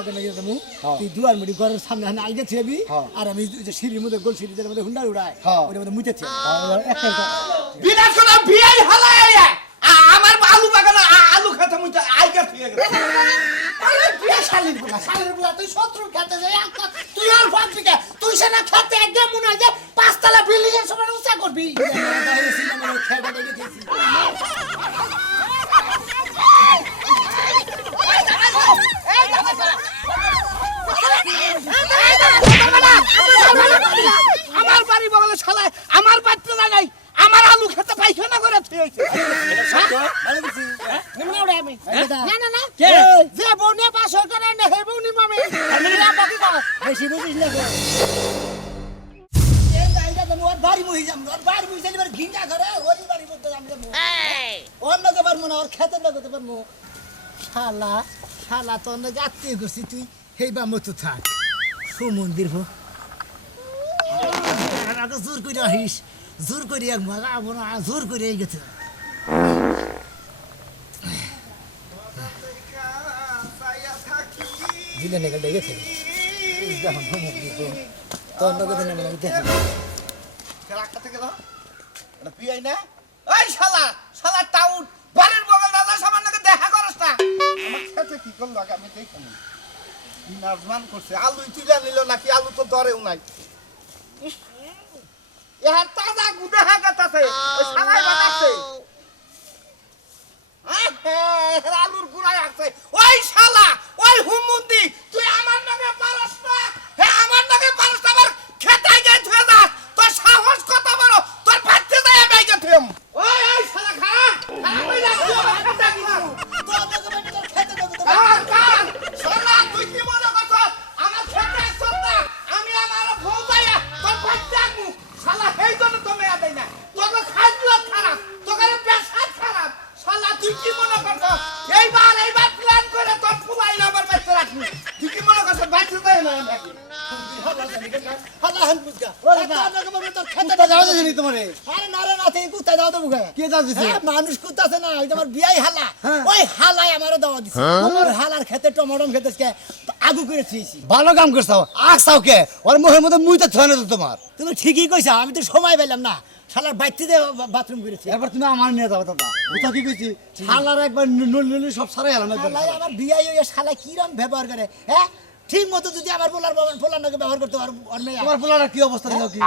নগে নগে যাবো তুই দুয়ার মুড়ি ঘরের সামনে হানে আইগে থিয়াবি আর আমি যে সিঁড়ির মধ্যে গোল সিঁড়ির মধ্যে হুন্ডা উড়ায় ওর মধ্যে মুইতে বিরাট কোন বিয়াই হালায় আমার আলু বাগানে আলু খেতে মুইতে আইগে থিয়ে গেছে আরে বিয়া শালির বুলা তুই শত্রু খেতে যাই তুই আর ভাববি কে তুই সেনা খেতে একদম মনে হয় যে পাঁচতলা বিল্ডিং এর সমান উঁচা করবি খেতে দেখে গেছি আমার বাড়ি বগলে শালা আমার বাচ্চা নাই আমার আলু খেতে পাইখানা করে থইছে না না না যে বউনে পাস করে না হে বউনি মামে আমি বাকি কর বেশি বুঝিস না এই জায়গা তো ওর বাড়ি মুই যাম ওর বাড়ি মুই যাইবার ঘিঞ্জা করে ওরই বাড়ি মধ্যে আমি যাবো অন্য কে পারমু না ওর খেতে না করতে পারমু শালা শালা তো না যাত্রী করছিস তুই হেই বা মতো থাক সুমন্দির হো আগে জোর করে আহিস জোর করে এক মজা আবো না জোর করে গেছে দিলে নেগা লেগে থাকে তোর নগদ নেমে আমি দেখি রাখতে থেকে দাও এটা পিয়াই না ওই শালা শালা টাউট বাড়ির বগল দাদা সামান্যকে দেখা করস না আমার খেতে কি করলো আগে আমি দেখি না নাজমান করছে আলু তুইলা নিল নাকি আলু তো ধরেও নাই ইহার তাজা গুদে হাগাতাছে ওই শালাই বানাচ্ছে আলুর গুড়াই আছে ওই শালা ওই হুমুন্দি তুই আমার নামে পারস না হে আমার নামে পারস না আমার খেতে গিয়ে ধুয়ে যাস তোর সাহস কত বড় তোর বাচ্চা যায় বাইকে থুম ওই শালা খারাপ ওই রাখছি আমার খেতে গিয়ে তোর নগদ তোর খেতে নগদ কার শালা তুই কি মনে করছ আমার খেতে আসছ না আমি আমার ভৌ যাইয়া তোর বাচ্চা মু শালা হেই জন্য তুমি আদাই না তোর খাদ্য খারাপ তোর পেশাব খারাপ শালা তুই কি মনে করছ এইবার প্ল্যান করে তোর ফুলাই না আমার বাচ্চা রাখবি তুই কি মনে করছ বাচ্চা দেয় না নাকি হালা হাল বুঝগা তোর নগদ তোর খেতে তা যাও দেখিনি তোমারে আরে না রে না তুই কুত্তা দাও তো বুগা কে যাও দিছে মানুষ কুত্তাছে না ওই তোমার বিয়াই হালা ওই হালাই আমারও দাওয়া দিছে ওর হালার খেতে টমেটো খেতে আগু করে থিয়েছি ভালো কাম করছাও আসাও কে ওর মুখের মধ্যে মুইতে থয় না তো তোমার তুমি ঠিকই কইছা আমি তো সময় পেলাম না শালার বাইতে বাথরুম করেছি এবার তুমি আমার নিয়ে যাও দাদা বুঝা কি কইছি শালার একবার নল সব সারাই আলাম একবার শালাই আমার বিয়াই ওই শালা কিরম ব্যবহার করে হ্যাঁ ঠিক মতো যদি আমার পোলার নাকি ব্যবহার করতে পারবো তোমার পোলাটা কি অবস্থা দেখো কি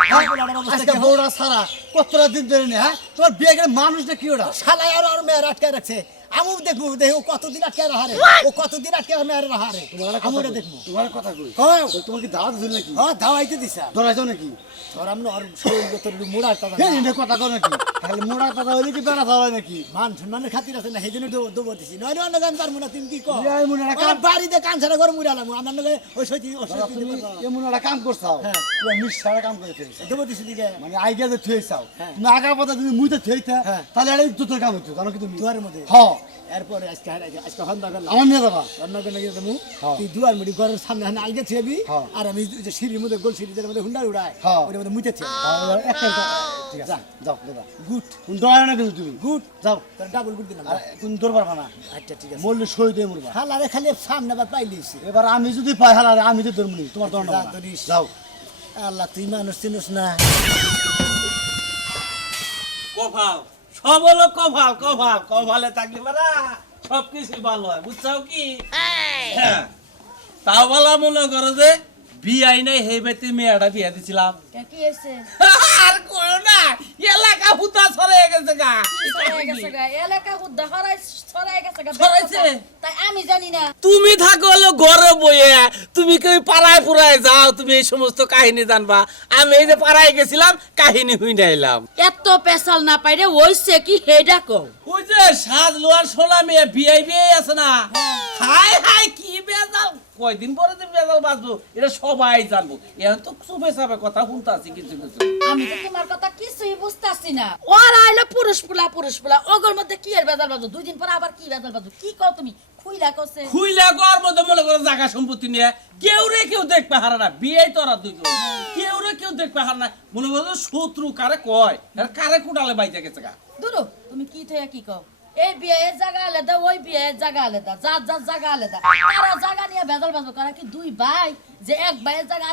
আজকে বউরা সারা কতটা দিন ধরে নে হ্যাঁ তোমার বিয়ে করে মানুষটা কি ওটা শালাই আর মেয়ের আটকায় রাখছে আমি দেখবো দেখো কতদিন আটকে রাহারে ও কতদিন আটকে মেয়ের রাহারে আমরা দেখবো তোমার কথা কই তোমার কি দাওয়াত দিল নাকি হ্যাঁ দাওয়াইতে দিছা ধরাইছো নাকি ধরাম না আর শরীর তোর মুড়ার কথা হে এনে কথা কও নাকি তাহলে মোড়া কথা হইলে কি বেড়া ধরাই নাকি মান সম্মানের খাতির আছে না সেই জন্য দেবো দিছি নয় অন্য গান পারবো না তুমি কি কো এই মুনারা আমার বাড়িতে কান ছাড়া করে মুড়ালাম আমার নাকি ওই সত্যি তুমি এমন একটা কাম করছাও হ্যাঁ। তুমি মিশারা কাম করে ফেলছো দেবো দিছি দিকে মানে আইগা যে থইছাও হ্যাঁ। তুমি আগা পথে তুমি মুইতে থইতা হ্যাঁ। তাহলে এটা ইজ্জতের কাম হইতো জানো কি তুমি দুয়ারের মধ্যে হ্যাঁ এরপরে আজকে হন্দা গেলাম আমার নিয়ে যাবা অন্য গান নাকি যাবো হ্যাঁ। তুই দুয়ার মুড়ি ঘরের সামনে হানে আইগে থিয়াবি হ্যাঁ। আর আমি যে সিঁড়ির মধ্যে গোল সিঁড়ির মধ্যে হুন্ডা উড়ায় হ্যাঁ। ওর মধ্যে মুইতে থিয়া ঠিক আছে যাও দাদা গুড তুমি দৌড়ায় না কিন্তু তুমি গুড যাও তোর ডাবল গুড দিলাম আর তুমি দৌড় পারবা না আচ্ছা ঠিক আছে মরলে সই দিয়ে মরবা হালারে খালি সামনে আবার পাইলিছি এবার আমি যদি পাই হালারে আমি তো ধরমুনি তোমার দৌড় যা না ধরিস। যাও আল্লাহ তুই মানুষ চিনিস না কপাল সব হলো কপালে থাকলে পারা সব কিছু ভালো হয় বুঝছো কি হ্যাঁ। তাও বলা মনে করো যে বিয়াই নাই হে বেতে মেয়েটা বিয়া দিছিলাম কি হয়েছে আর করো না এলাকা হুতা ছড়াই গেছে গা ছড়াই গেছে গা এলাকা হুদ্দা ছড়াই গেছে গা ছড়াইছে? তাই আমি জানি না তুমি থাকো হলো ঘরে বইয়ে তুমি কি পাড়ায় পুরায় যাও তুমি এই সমস্ত কাহিনী জানবা আমি এই যে পাড়ায় গেছিলাম কাহিনী হুইনা এলাম এত পেশাল না পাইরে ওইছে কি হেডা কও ওই যে সাত লোয়ার সোনা মেয়ে বিয়ে আছে না হাই হাই কি বেজাল কয়দিন পরে যে বেজাল বাঁচবো এটা সবাই জানবো এখন তো চুপে চাপে কথা শুনতাছি কিছু কিছু আমি তো তোমার কথা কিছুই বুঝতাছি না ওর আইলো পুরুষ পুলা ওগর মধ্যে কি এর বেজাল বাজু দুই দিন পরে আবার কি বেজাল বাজু কি কও তুমি খুইলা কছে খুইলা গর মধ্যে মনে করো জায়গা সম্পত্তি নিয়ে কেউ দেখবে হারা না বিয়ে তোরা দুজন কেউ দেখবে হারা না মনে করো শত্রু কারে কয় আর কারে কুটালে বাইতে গেছে গা দুরু তুমি কি থয়া কি কও এই বিয়ের জায়গা আলাদা ওই বিয়ের জায়গা আলাদা যার জায়গা আলাদা তারা জায়গা নিয়ে ভেজাল বাজো করা কি দুই ভাই যে এক ভাইয়ের জায়গা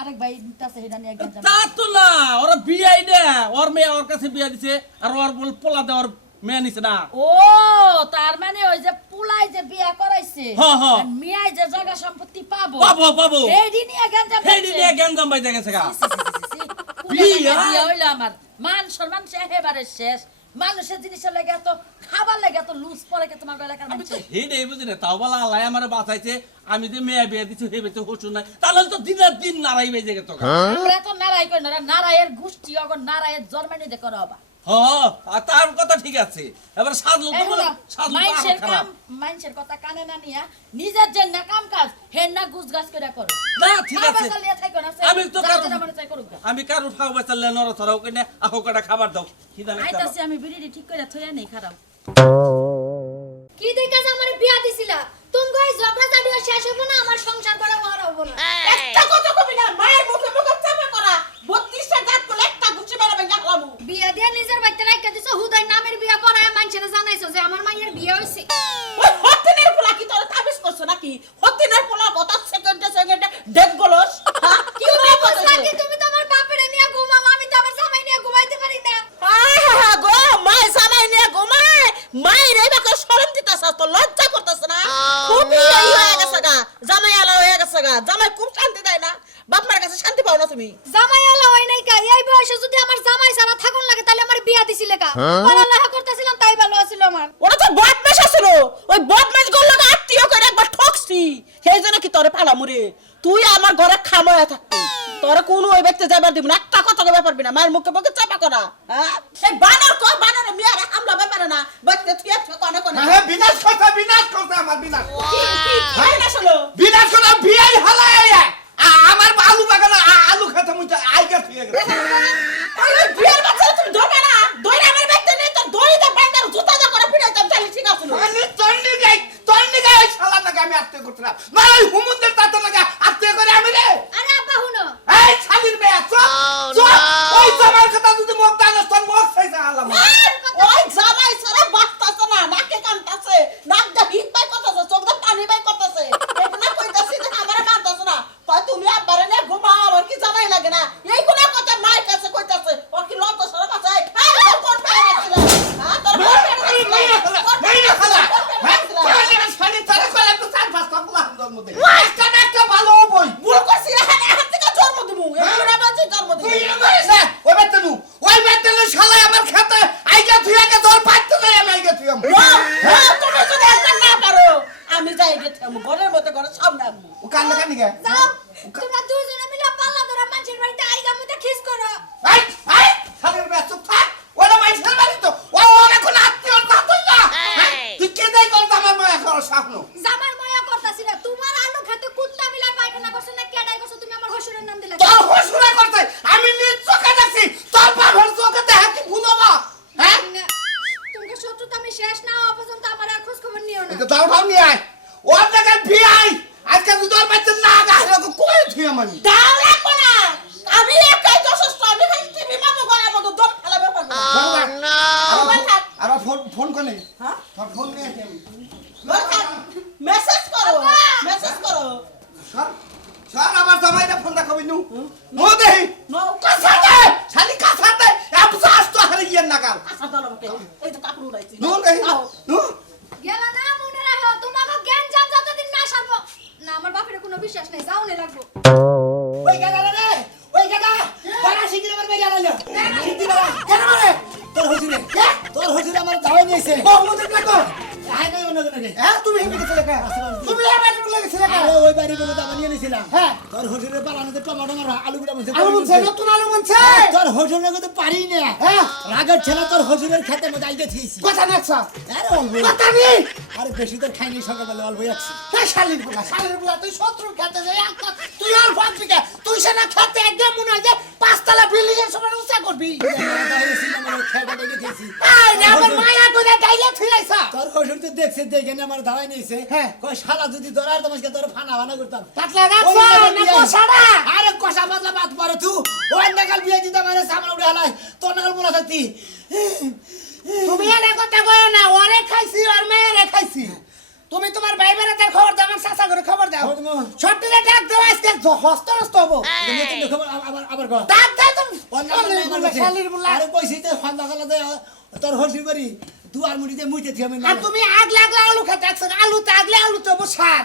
আরেক ভাই নিতেছে সেটা নিয়ে গেঞ্জাম তা তো না ওরা বিয়াই না ওর মেয়ে ওর কাছে বিয়া দিছে আর ওর বল পোলা দেওয়ার মেয়ে নিছে না ও তার মানে ওই যে পুলাই যে বিয়া করাইছে হ্যাঁ, হ্যাঁ। আর মিয়াই যে জায়গা সম্পত্তি পাবো পাবো এইডি নিয়ে গেঞ্জাম হেডি নিয়ে গঞ্জাম বাইতে গেছে গা বিয়া হইলো আমার মান সম্মান একেবারে শেষ মানুষের জিনিসের লাগে এত খাবার লাগে এত লুজ পরে কে তোমার এলাকার আমি তো মানুষ হেডে বুঝি না তাও বলা আল্লাহ আমারে বাঁচাইছে আমি যে মেয়ে বিয়া দিছি হে বেতে হসুন নাই তাহলে তো দিনের দিন নারাই বেজে গেত আমরা তো নারাই কই না নারায়ের গোষ্ঠী অগর নারায়ের জন্মানি দেখো রবা আর তার কথা ঠিক আছে এবার সাজলু তো বলে সাজলু মাইনসের তো কাম খারাপ মাইনসের কথা কানে না নিয়া নিজের যে না কাম কাজ হেন না গুজগাছ করে করো না ঠিক আছে আমি তো আমি কারো ফাও বাঁচালে নড়া ছড়াও কিনে আহো কটা খাবার দাও কি জানি আইতাছি আমি বিড়ি ঠিক করে থইয়া নেই খারাপ কি দেখাস আমার বিয়া দিছিলা তুমি কই ঝগড়া জাডিও শেষ হবে না আমার সংসার করা আর হবে না একটা কথা কবি না মায়ের মুখে মুখে চাপা করা 32টা দাঁত করে একটা গুছি মেরে ভেঙে গেলাম বিয়া দিয়ে নিজের বাড়িতে রাখা দিছো হুদাই নামের বিয়া করায় মানুষের জানাইছো যে আমার মায়ের বিয়া হইছে ওই হতিনের পোলা কি তোর তাবিজ করছ নাকি হতিনের পোলা কথা সেকেন্ডে ডেক গলস কি তুমি কথা বুঝলা কি তুমি তো আমার বাপেরে নিয়ে ঘুমাও আমি তো আমার জামাই নিয়ে ঘুমাইতে পারি না গো মাই জামাই নিয়ে ঘুমায় মায়ের এইবাকে শরম দিতাছ তো লজ্জা করতেছ না খুবই এই হয়ে গেছে গা জামাই আলা হয়ে গেছে গা জামাই খুব শান্তি দেয় না বাপ মার কাছে শান্তি পাও না তুমি জামাই আলা হই নাই কা এই বয়সে যদি আমার জামাই সারা থাকুন লাগে তাহলে আমার বিয়া দিছিলে কা পড়ালেখা করতেছিলাম তাই ভালো ছিল আমার ওরা তো বদমাশ আছিল ওই বদমাশ গুলো আত্মীয় করে একবার ঠকছি সেই জন্য কি তোরে পালামুরে তুই আমার ঘরে খাময়া থাকবি তোরে কোন ওই ব্যক্তি যাবার দিব না একটা কথা কবে পারবি না মায়ের মুখে মুখে চাপা করা হ্যাঁ এই বানর মিয়ারে হামলা ব্যাপারে না বাচ্চা তুই একটা কোনে কোনে হ্যাঁ বিনাশ কথা আমার বিনাশ ভাই না শুনো বিনাশ কথা বিয়াই হালায় আমার আলু বাগানে আলু খেতে মুই আইগা থিয়ে গেছে ওই বিয়ার বাচ্চা তুমি ধরবে না দইরা আমার ব্যক্তি নেই তো দইটা বান্দার জুতা দা করে পিড়াই তুমি চালি ঠিক আছে আমি তন্নি গাই শালা নাকি আমি আত্মীয় করছিলাম না ওই হুমুন্দের তাতে নাকি আত্মীয় করে আমি রে আরে আব্বা হুনো এই শালির মেয়ে চুপ ওই জামার কথা যদি মুখ দানস তোর মুখ খাইছে আল্লাহ ওই জামাই সারা বাচ্চাছে না নাকে কানতাছে নাক দা হিট বাই করতেছে চোখ দা পানি বাই করতেছে এটা না কইতাছি যে আমারে মানতাছ না তাই তুমি আবারে না ঘুমাও আর কি জামাই লাগে না এই কোন কথা মায়ের কাছে কইতাছে ও কি লজ্জা সারা বাঁচাই তোর কোন পায় গেছিল হ্যাঁ তোর কোন পায় গেছিল মাইনা খালা হ্যাঁ শালি তারে কইলে তো চার পাঁচ কাপড় হামদার মধ্যে একটা ভালো বই ভুল করছি এখানে এখন থেকে জন্ম দিমু এগুলা বাঁচি জন্ম দিমু তুই মরেছে ওই বেতনু শালা আমার খেতে আইগা থিয়া গে তোর পাইতে নাই আমি আইগা থিয়া তুমি যদি একটা না পারো আমি যাই গেছি আমি ঘরের মধ্যে ঘরের সামনে আনবো ও কান্না কান্নি গে যাও তোমরা দুইজনে মিলে পাল্লা ধরে মানুষের বাড়িতে আইগা মুতে খিস করো এই শালির মেয়ে চুপ থাক ওরা মাইছের বাড়ি তো ও এখন আত্মীয় না তুই না তুই কে দেই করতে আমার মায়া করো স্বপ্ন জামার মায়া করতাছি না তোমার আলু খেতে কুত্তা মিলাই পায়খানা করছ না কেডাই করছ তুমি আমার হসুরের নাম দিলা তোর হসুরা করতে আমি নিজ চোখে দেখছি তোর বাবার চোখে দেখা কি ভুলবা হ্যাঁ তোমাকে শত্রুতা আমি শেষ না হওয়া পর্যন্ত আমার আর খোঁজ খবর নিও না এটা দাও দাও নিয়ে আয় ওর দেখা ভিআই আজকে যদি ওর বাচ্চা না গাছলে কই থিয়া মানি দাও রাখো না আমি একাই যথেষ্ট আমি খালি টিভি মামু ঘরের মধ্যে দম ফেলাবে পারবো আর ফোন কোনে হ্যাঁ তোর ফোন নিয়ে আসি মেসেজ করো স্যার আবার জামাইটা ফোনটা কবি নু নো দেই নো কাছাতে শালি কাছাতে আবসাস তো হারিয়ে নাগাল আচ্ছা দাও আমাকে এই তো কাপড় উড়াইছি নো দেই নো গেলা না মনে রাখো তোমাকে জ্ঞান জাম যতদিন না সারবো না আমার বাপের কোনো বিশ্বাস নাই যাও নে লাগবো ওই গাদা রে ওই গাদা বড়া শিগগির আমার মেয়ে গেল শিগগির কেন রে তোর হুজুরে আমার দাওয়াই নিয়েছে বহুমতে লাগো আয় নাই অন্য কোনো হ্যাঁ তুমি হেবে গেছিলে কা তুমি হেবে গেছিলে কা আরে ওই বাড়ি বলে দাবা নিয়ে নিছিলাম হ্যাঁ তোর হুজুরে বানানোতে টমেটো আর আলুগুলা বসে আলু মনছে নতুন আলু মনছে তোর হুজুরে তো পারি না হ্যাঁ রাগের ছেলে তোর হুজুরের খেতে মধ্যে আইতে থিয়েছি কথা নেছা আরে অল্প কথা নেই আরে বেশি তোর খাইনি সকালবেলা অল্প যাচ্ছি হ্যাঁ শালির বুলা তুই শত্রু খেতে যাই তুই আর ভাব দিকে তুই সেনা খেতে একদম মনে হয় যে পাঁচতলা বিল্ডিং এর সমান উঁচা করবি খেতে দেখে খেয়েছি এই রে আমার মায়া করে ডাইলে থুইলাইছা তোর হুজুর তো দেখছে দেখে না আমার দাওয়াই নিয়েছে হ্যাঁ। কই শালা যদি ধরার তোমাকে তোর ফানা ফানা করতাম পাতলা রাখছা না কোসাড়া আরে কষা পাতলা বাত পারে তুই ওই নাগাল বিয়ে দিতে মানে সামনে উঠে হালাই তোর নাগাল বলা থাকতি তুমি এনে কথা কয় না, ওরে খাইছি আর মেয়েরে খাইছি। তুমি তোমার ভাই বেড়াদের খবর দাও, আমার চাচা করে খবর দাও। খবর দেবো। সবটিতে ডাক দাও, আজকে হস্ত নষ্ট হবো। তুমি খবর আবার কর ডাক দাও তুমি। অন্য বললে, শালির বললা। আরে কইছি তো ফান্দা গলা দে তোর হসি করি দুয়ার মুড়িতে মুইতে থি আমি আর তুমি আগলে আগলে আলু খেতে একছো, আলুতে আগলে আলু তো সার।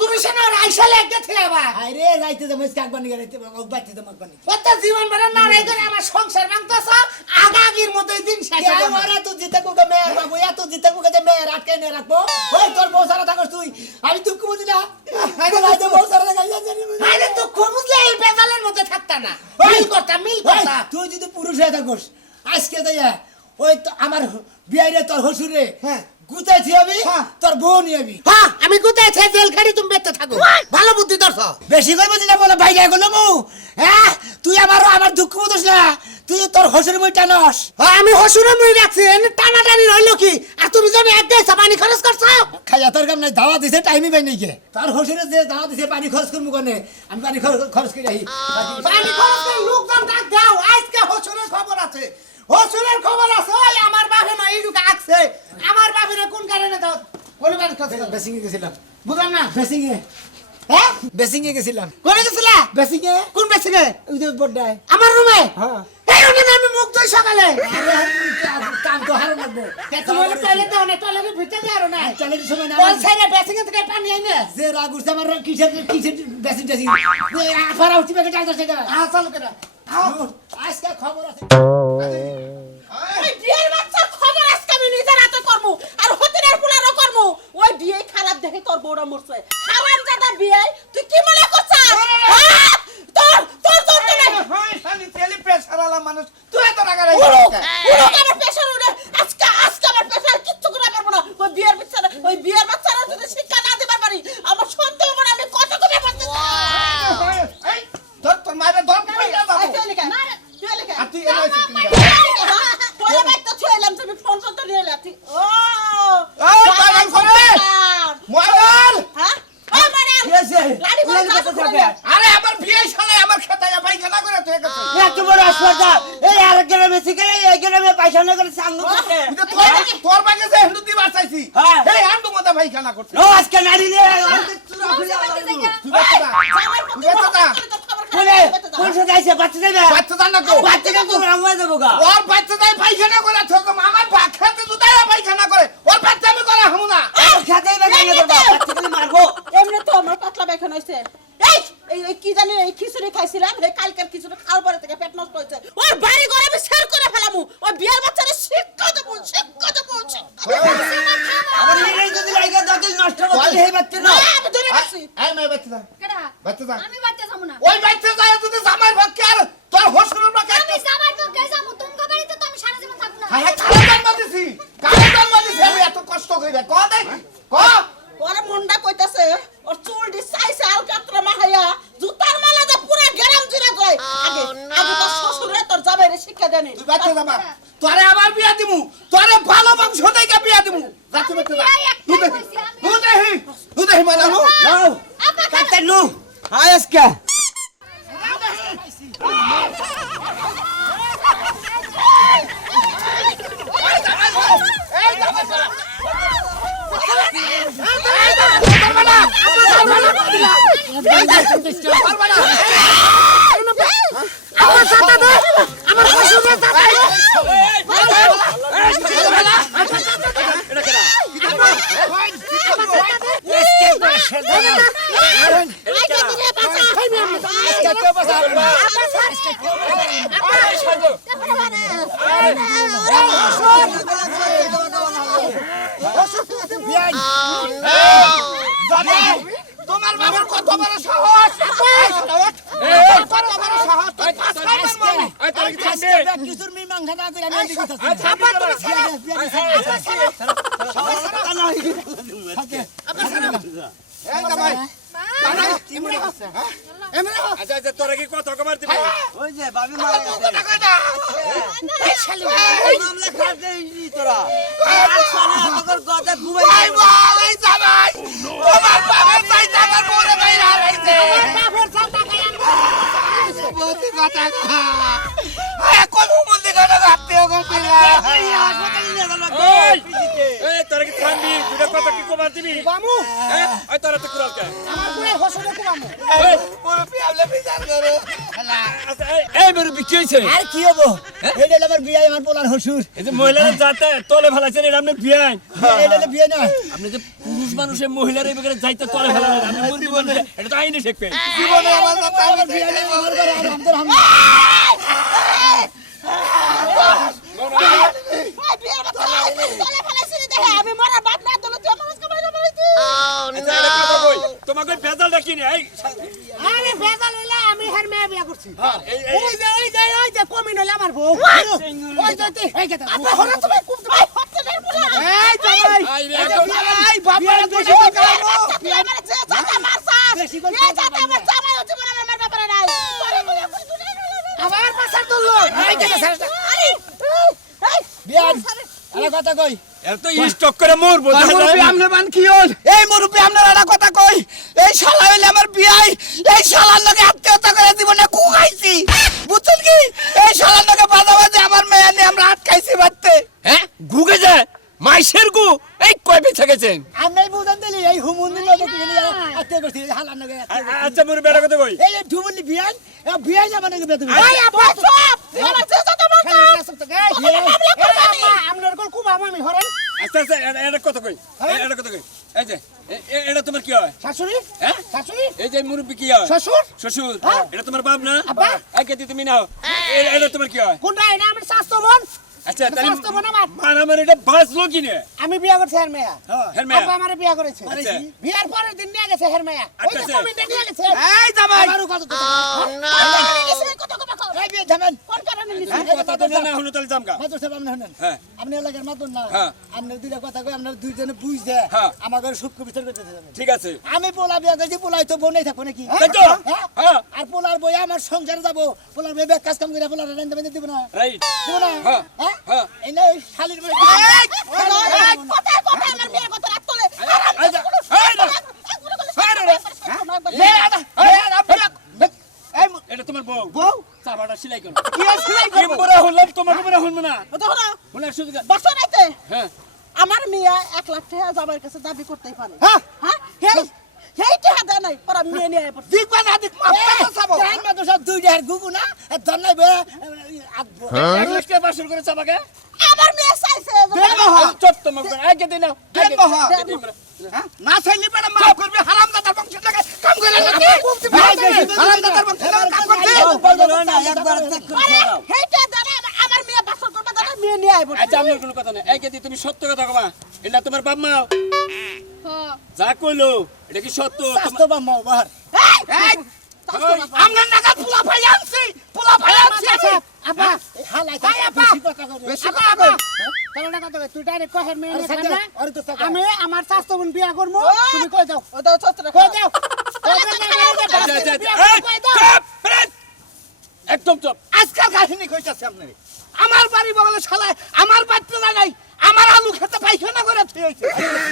তুমি শোনো রাইসালে একটা থিলাবা। আরে যাইতে তো মস্ক আকবানি গাইতে বাইতে তো মাকবানি কত জীবন ভরে না রে করে আমার সংসার ভাঙতেছ, আগাগির মতোই দিন শেষ কে হবে। মারা তুই জিতে কোকে মেয়ের বাবু এত জিতে কোকে যে মেয়ের আটকে নে রাখবো ওই তোর বউ সারা থাকস তুই আমি দুঃখ বুঝি না আরে রাইতে বউ সারা থাকাই জানি আরে তো খুবুজলে এই বেজালের মধ্যে থাকতা না। মিল করতা। তুই যদি পুরুষ হয়ে থাকস আজকে দেয়া ওই তো আমার বিয়াইরে তোর হসুরে হ্যাঁ। গুতাই থিয়াবি হ্যাঁ। তোর বউ নিয়াবি হ্যাঁ, আমি কোথায় আছে জেল খাড়ি তুমি বেঁচে থাকো। ভালো বুদ্ধি দর্শ। বেশি করে বুঝি না বলে বাইরে গেলো মু হ্যাঁ তুই আমার দুঃখ বুঝিস না তুই তোর হসুর মই টানস আমি হসুরে মুই রাখছি, এনে টানাটানি রইলো কি? আর তুমি যদি এক দেশ পানি খরচ করছো। খাইয়া তোর কাম নাই দাওয়া দিছে টাইমই পাই নাই কে তার হসুরে যে দাওয়া দিছে পানি খরচ করবো কোনে আমি পানি খরচ করে আহি পানি খরচ করে লোকজন ডাক দাও, আজকে হসুরের খবর আছে। হসুরের খবর আছে, ওই আমার বাপে না এইটুকু আসছে। আমার বাপের কোন কারণে দাও কোন বাড়ি খরচ করছো? বেসিং এ গেছিলাম বুঝলাম না। বেসিং এ হ্যাঁ, বেসিং এ গেছিলাম কোনে গেছিলা? বেসিং এ কোন বেসিনে? ওই যে বড়ায় আমার রুমে। হ্যাঁ এই রুমে আমি মুখ ধুই সকালে। কাম তো হারো লাগবো তুমি টয়লেট দাও না, টয়লেটের ভিতরে যাও না। চলে সময় না বল সাইডে বেসিনে থেকে পানি আইনে। যে রাগ উঠছে আমার কিসের বেসিং টেসিং আফারা উঠছে বেকে টাইম আছে চালু করে। আজকে খবর আছে ওই বিয়ের বাচ্চার খবর আজকে আমি নিজের হাতে করবো আর হতিনের পুলারও করবো। ওই বিয়ে খারাপ দেখে তোর বউরা মরছে। হারামজাদা বিয়ে তুই কি মনে করছিস? হ্যাঁ? তোর নাই। হয় শালি তেলি পেশারালা মানুষ, তুই এত রাগা রাগা উড়ুক, করছিস? উড়ুক আমার প্রেশার উড়ে। আজকে আমার প্রেশার কিচ্ছু করে পারবো না। ওই বিয়ের বাচ্চারা যদি শিক্ষা না দিতে পারি আমার সন্দেহ মনে আমি কত করে পারতে এই তোর মায়ের দর করে যাবো। তুই এলিকা তুই এলিকা আর তুই এনে আছিস কি? তোরা বাইতে ছুঁয়েলাম তুমি ফোন করতে নিয়ে এলা তুই ও এই পাগল করে ময়দান। হ্যাঁ ও মানে হয়েছে? লাড়ি করে যাচ্ছে থাকে আরে আমার বিয়ে শালা আমার খেতে পায়খানা করে তুই গেছিস। এত বড় হাসপাতাল এই আরেকজন বেশি করে এই গ্রামে পয়সা না করে সাঙ্গ করতে তোর বাগে যে হিন্দু দিবার চাইছি, হ্যাঁ। এই হিন্দু মধ্যে পায়খানা করছিস। ও আজকে নারী নিয়ে তুই বেঁচে যা। জামার তুই বেঁচে যা। বলে কোন সাথে আইছে বাচ্চা দেবে বাচ্চা জান না কো। বাচ্চাকে তো রঙা দেবো গা ওর বাচ্চা যাই পায়খানা করে ছোট আমার খেতে দুটাই পায়খানা করে, ওর বাচ্চা আমি করে হামু না। খেতেই বেগে দেবো বাচ্চাকে মারবো এমনি তো আমার পাতলা বেখন হইছে এই কি জানি এই খিচুড়ি খাইছিলাম এই কালকের খিচুড়ি খাওয়ার পরে থেকে পেট নষ্ট হইছে ওর বাড়ি ঘরে আমি শেয়ার করে ফেলামু ওই বিয়ার বাচ্চারে শিক্ষা দেবো আমার মেয়ে যদি লাগা দাঁত নষ্ট করতে এই বাচ্চা না আমি ধরে রাখছি এই মেয়ে বাচ্চা যা। কেডা? বাচ্চা যা। আমি বাচ্চা যাবো না। ওই বাচ্চা যায় তুই জামাই ভাগকে আর তোর হসুরের ভাগকে আমি যাবার পক্ষে যাবো, তোমাকে বাড়িতে তো আমি সারা জীবন থাকবো না। কালে জন্ম দিছি, কালে জন্ম দিছি আমি এত কষ্ট কইরা ক দেখ ক। ওর মুন্ডা কইতাছে ওর চুল দি সাইছে আর কাতরা মাহাইয়া জুতার মালা দা পুরা গ্রাম জুড়ে যায় আগে তোর শ্বশুরে তোর জামাইরে শিক্ষা দেনি তুই বাচ্চা যাবা, তোরে আবার বিয়া দিমু, তোরে ভালো বংশ থেকে বিয়া দিমু। যাচ্ছে বাচ্চা যা। তুই দেহি মানানো। নাও কাটতে নো হাই আজকে তোমার বাবার কত বড় সাহস, কত বড় সাহস, তুই পাঁচ খাই মারবো। কিছুর মীমাংসা না করে আমি এদিকে যাচ্ছি এই জামাই, জামাই, আচ্ছা তোরা কি কথা কবার দিবি ওই যে বাবি মারা গেছে কথা কই না। মামলা খাতে তোরা আর সারা আমাদের গদা ঘুমাই ভাই বল, এই জামাই, তোমার বাবার চাইতে আমার বউরে বাইরে হারাইছে। বউতি কথা কয়। আয়, কোন মন্দির কথা ভাবতে হবে, কথা কি কবার দিবি বামু হ্যাঁ ওই তোরা তো কুড়াল কে আমার পুরো হসলে কুমামু মুরব্বি আপনি বিচার করো আচ্ছা এই মুরব্বি কি হইছে আর কি হবো এইটা হলো আমার বিয়ে আমার পোলার হসুর এই যে মহিলারা যাতে তলে ফেলাছেন এটা আপনি বিয়াই এটা হলো বিয়ে নয় আপনি যে পুরুষ মানুষের মহিলার এই বেগারে যাইতে তলে ফেলালেন আপনি মুরব্বি বলছেন এটা তো আইনে শিখবেন জীবনে আমার কথা আমি আমার বিয়ে নয় আমার ঘরে আমাদের আমি মরার বাপ না তোলে তুই আমার কাছে বাইরে বাড়াইছি আচ্ছা এটা কথা কই তোমাকে ভেজালটা কি নেই আরে ভেজাল হইলা আমি হের মেয়ে বিয়ে করছি এই ওই যে কমিন হইলা আমার বউ ওই যে এই কথা আপা হলো তুমি খুব তুমি হচ্ছে না বলা এই জামাই আই রে একদম এই বাবা বেশি কামো তুই আমার যে জাতা মারছাস বেশি করে এই জাতা আমার জামাই হচ্ছে বলে আমার ব্যাপারে নাই আমার পাশে তুললো এই যে আরে বিয়ান আরে কথা কই এত স্টক করে মরবো মুরব্বি আমনে বান কি হল এই মুরব্বি আপনার একটা কথা কই এই শালা হইলে আমার বিয়াই এই শালার লগে আত্মীয়তা করে জীবনে কু খাইছি বুঝছেন কি এই শালার লগে বাজাবাজি আমার মেয়ে নিয়ে আমরা হাত খাইছি বাড়তে হ্যাঁ গুগে যায় মাইশের গু এই কয় পিছে গেছেন আমি বুঝান দিলি এই হুমুন্দি লোক কি আতে করছি হালান নগে আচ্ছা মুরব্বি বেড়া কথা কই এই ঢুবলি বিয়ান বিয়ান যাবে নাকি বেতন এই আপা চুপ তুই আমার যে জাতা মারছাস আপনার কোন খুব আমি হরেন আচ্ছা আচ্ছা এটা কথা কই এটা কথা কই এই যে এটা তোমার কি হয় শাশুড়ি হ্যাঁ শাশুড়ি এই যে মুরব্বি কি হয় শ্বশুর শ্বশুর হ্যাঁ। এটা তোমার বাপ না আব্বা। এই কেতি তুমি নাও এটা তোমার কি হয় কোনটা এটা আমার স্বাস্থ্য বোন আচ্ছা তাহলে স্বাস্থ্য বোন আমার মানে এটা বাঁচলো কি নে আমি বিয়া করছি হের মেয়া হের মেয়া? আব্বা আমারে বিয়া করেছে আচ্ছা। বিয়ার পরের দিন নিয়ে গেছে হের মেয়া ওই যে আচ্ছা। কমিটি নিয়ে গেছে এই জামাই আমারও কত কত কথা কও এই বিয়ে থামেন কোন কারণে নিছিস কথা তো না হলো তাহলে জামগা মাদুর সাহেব আপনি শুনেন হ্যাঁ। আপনি এলাকার মাদুর না হ্যাঁ। আপনার দুইটা কথা কই আপনার দুইজনে বুঝতে হ্যাঁ। আমাদের সূক্ষ্ম বিচার করতে যাবেন ঠিক আছে আমি পোলা বিয়া করছি পোলাই তো বোনেই থাকবো নাকি তাই তো? হ্যাঁ? হ্যাঁ। আর পোলার বই আমার সংসারে যাবো পোলার বই ব্যাগ কাজ কাম করে পোলার রান্না বান্না দিব না রাইট দিব না হ্যাঁ। হ্যাঁ হ্যাঁ। এই না এই শালির বই কথা কথা আমার বিয়ের কথা রাখ তোলে আচ্ছা এই না এটা তোমার বউ বউ চাবাটা সেলাই করো কি সেলাই কি করব বড় হলাম তোমাকে বড় হল না তো হলো হলে শুধু বছর রাইতে হ্যাঁ আমার মেয়ে 1 লাখ টাকা জামাইয়ের কাছে দাবি করতেই পারে হ্যাঁ। হ্যাঁ হেই টাকা দেয় নাই পরে মেয়ে নিয়ে পড়ছে দিবা না দিক মাথা সাবো জান মাদুর সাহেব দুইটা আর গুগু না ধন্যবাদ বে আদবো এক লাখ টাকা বাসর করে চাবাকে আমার মেয়ে চাইছে চপ তোমাকে আগে দিন দেন মহা না চাইলে বেটা মাফ করবে হারামজাদার বংশের লাগে কাম করে নাকি হারামজাদার বংশের লাগে কাম করবে একবার হেইটা জানে আমার মেয়ে বাসর করবে জানে মেয়ে নিয়ে পড়ছে আচ্ছা আমার কোনো কথা নাই আগে দি তুমি সত্য কথা কবা এটা তোমার বাপ মা হ্যাঁ যা কইলো এটা কি সত্য স্বাস্থ্য বাম্মা বাহার এই আমরা নাগা পোলা ভাই আনছি পোলা ভাই আনছি আপা হালাই ভাই আপা। বেশি কথা কই বেশি কথা কই কারণটা কথা কই তুই ডাইরেক্ট কহের মেয়ে আরে নিয়ে সাথে, খানা আরে তো সাথে। আমি আমার স্বাস্থ্য বোন বিয়া করবো তুমি কই যাও ও দাও ছত্র কই যাও আচ্ছা আচ্ছা এই, চুপ ফ্রেন্ড একদম চুপ আজকাল কাহিনী কইতাছে আপনারে আমার বাড়ি বগলে শালা আমার বাচ্চা নাই আমার আলু খেতে পাইখানা করে থইছে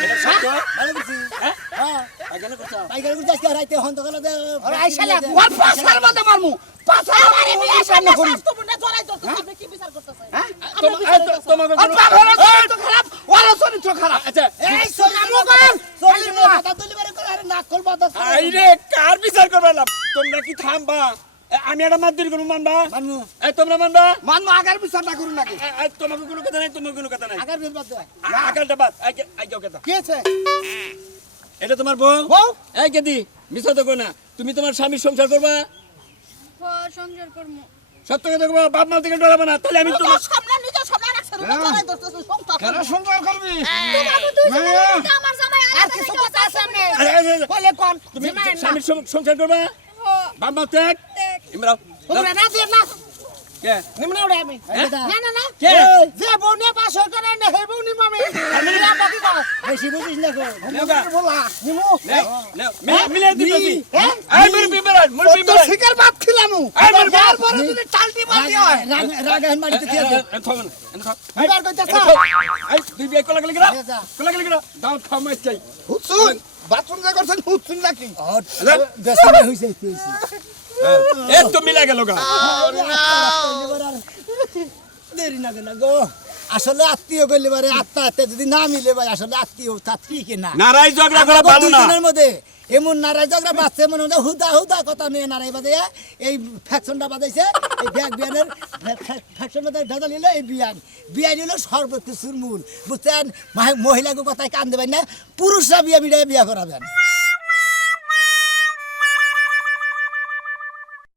এটা সত্য ভালো করছি হ্যাঁ হ্যাঁ আগে কথা পাইকারি করতে আজকে রাইতে হন তো গেল দে আরে আই শালা ওর পাছার মধ্যে মারমু পাছার আমার মধ্যে মেয়ে সামনে সামনে করি স্বাস্থ্য বুনটা জড়াই ধরতে আপনি কি বিচার করতেছেন হ্যাঁ তোমাকে ওর কোনো বাবার চরিত্র খারাপ ওর চরিত্র খারাপ আচ্ছা এই সরি আমগর সরি কথা তুলি বারে করে আরে নাক কল বাদ আইরে কার বিচার করলাম তোমরা কি থামবা আমি একটা মাদ্দির কোনো মানবা মানমু এই তোমরা মানবা মানমু আগার বিচারটা করুন নাকি তোমাকে কোনো কথা নাই তোমার কোনো কথা নাই আগার বিল বাদ দে আকালটা বাদ আগে কথা কি আছে এটা তোমার বউ বউ এই কেদি মিছা তো কই না তুমি তোমার স্বামীর সংসার করবা হ্যাঁ সংসার করবো সত্য কথা কবা বাপ মা থেকে ডরাবে না তাহলে আমি তোমার সামনে নিজে সামনে রাখছেন জড়াই ধরতেছেন সংসার কেন সুন্দর করবি তোমাকে তুই আমার জামাই আর কিছু কথা আছে সামনে আরে, আরে, আরে, কইলে কোন তুমি স্বামীর সংসার করবা বাপ মা ত্যাগ ইমরাও তোমরা না দিয়ে না কে নিমনা উড়ে আমি না না না কে? যে বউনে পাস করে না হে বউ নিম আমি বাকি দাও বেশি বুঝিস না গো নেওগা বলা নিমু নেও নেও মিলে দিতেছি হ্যাঁ? এই মুর বিমরান মুর তো বিমরান শিকার ভাত খিলামু এই মুর যার পরে যদি টালটি বাতি হয় রাগান মারিতে দিয়ে দে বিবার কইতে এই দুই বিয়ে কোলা গলি গরা যা। কোলা গলি গরা দাও খামাই চাই হুসুন বাথরুম যা করছেন হুসুন নাকি বেশি হইছে হইছে এ তো মিলা গেল গা দেরি না গো আসলে আত্মীয় করলে পারে আত্মা যদি না মিলে ভাই আসলে আত্মীয় তা ঠিক না নারাই ঝগড়া করা আমাদের ভালো না দুজনের মধ্যে এমন নারাই ঝগড়া বাঁচছে মনে হয় হুদা হুদা কথা নিয়ে নারাই বাজে এই ফ্যাকশনটা বাজাইছে এই ব্যাগ বিয়ানের ফ্যাকশন ভেজা নিল এই বিয়ান হলো সর্বকিছুর মূল বুঝছেন মহিলাকে কথায় কান দেবেন না পুরুষরা বিয়া করাবেন